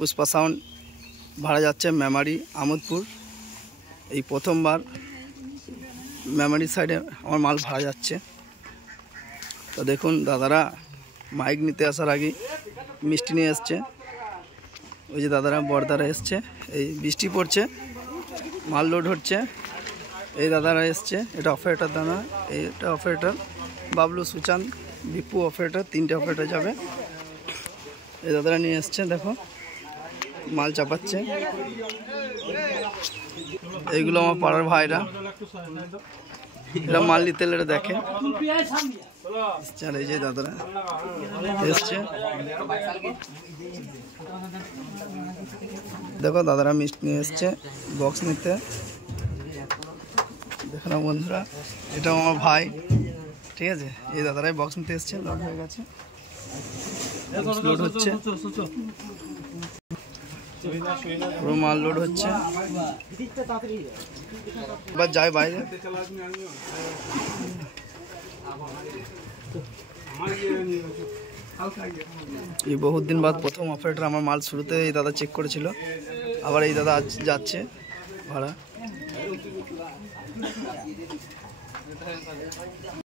Pushpa sound ভাড়া যাচ্ছে মেমারি আমোদপুর। এই প্রথমবার মেমারি সাইডে আমার মাল ভাড়া যাচ্ছে। তো দেখুন দাদারা মাইক নিতে আসার আগে মিষ্টি নিয়ে এসছে। ওই যে দাদারা বর্দারা এসছে, এই বৃষ্টি পড়ছে, মাল লোড হচ্ছে, এই দাদারা এসছে। এটা অপারেটর দাদা, এটা অপারেটর বাবলু, সুচান, বিপু অপারেটর, 3টে অপারেটর যাবে। এই দাদারা নিয়ে এসছে, দেখো মাল চাপাচ্ছে। এইগুলো আমার পাড়ার ভাইরা, এরা মাল নিতে এলে দেখে। চল এই যে দাদারা এসছে, দেখো দাদারা মিষ্টি নিয়ে এসছে বক্স নিতে। দেখো না বন্ধুরা, এটাও আমার ভাই, ঠিক আছে। এই দাদারাই বক্স নিতে এসছে, লোড হয়ে গেছে, লোড হচ্ছে, পুরো মাল লোড হচ্ছে। এবার যায় বাইরে। এই বহুত দিন বাদ প্রথম অপারেটর আমার মাল শুরুতে এই দাদা চেক করেছিল, আবার এই দাদা যাচ্ছে ভাড়া।